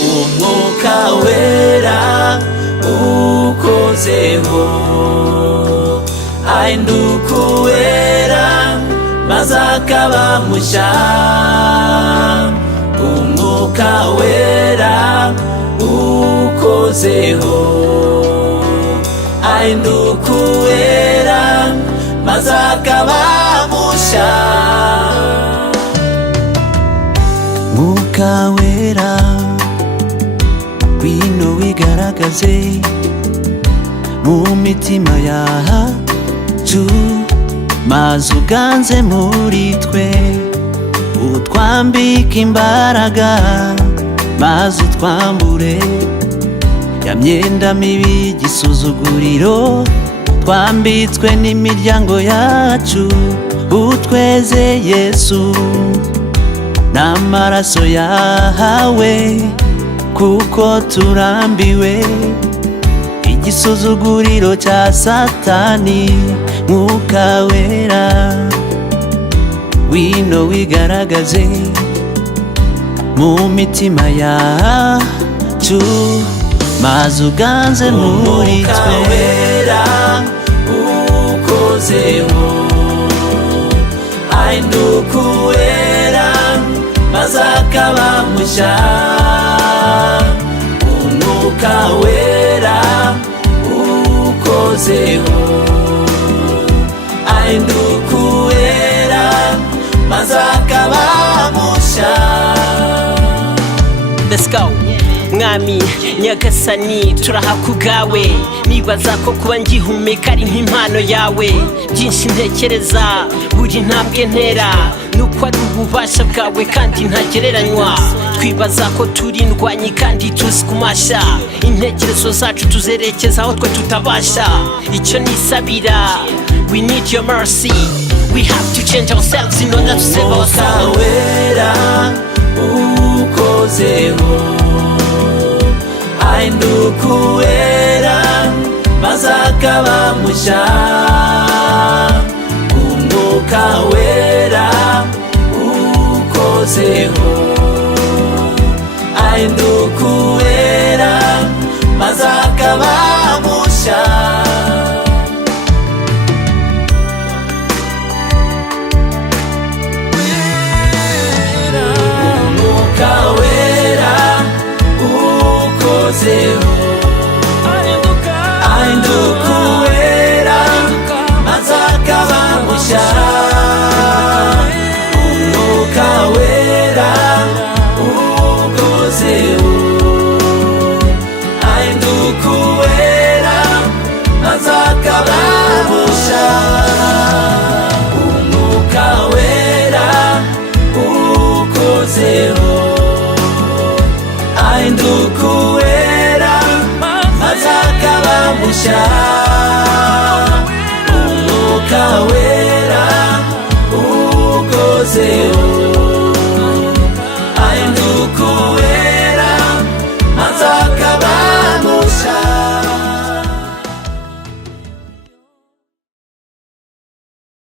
umwuka wera ukozeho ahinduka uwera maze akaba mushya. Umwuka wera ukozeho ahinduka uwera maze akaba mushya. Mwuka wera ngwino wigaragaze mu mitima yacu, maze uganze muri twe, utwambike imbaraga maze utwambure ya myenda mibi y'igisuzuguriro twambitswe n'imiryango yacu. Utweze Yesu n'amaraso yahawe, kuko turambiwe igisuzuguriro cya Satani. Mwuka wera wino wigaragaze mu mitima yacu, maze uganze muri twe. Umwuka wera ukozeho ahinduka uwera maze akaba mushya. Umwuka wera ukozeho ahinduka uwera maze akaba mushya. Let's go. Mwami Nyagasani turahakugawe, nibaza ko kuba ngihumeka ari nk'impano yawe. Byinshi ntekereza buri ntambwe ntera, nuko ari ububasha bwawe kandi ntagereranywa. Twibaza ko turi indwanyi kandi tuzi kumasha, intekerezo zacu tuzerekeza aho twe tutabasha. Icyo nisabira, we need your mercy, we have to change ourselves in order to save ourselves. Umwuka wera ukozeho ahinduka uwera maze akaba mushya. Umwuka wera ukozeho ahinduka uwera maze akaba mushya. Umwuka wera ukozeho ahinduka uwera maze akaba mushya. Umwuka wera ukozeho ahinduka uwera maze akaba mushya. Umwuka wera ukozeho ahinduka uwera maze akaba mushya. Umwuka wera ukozeho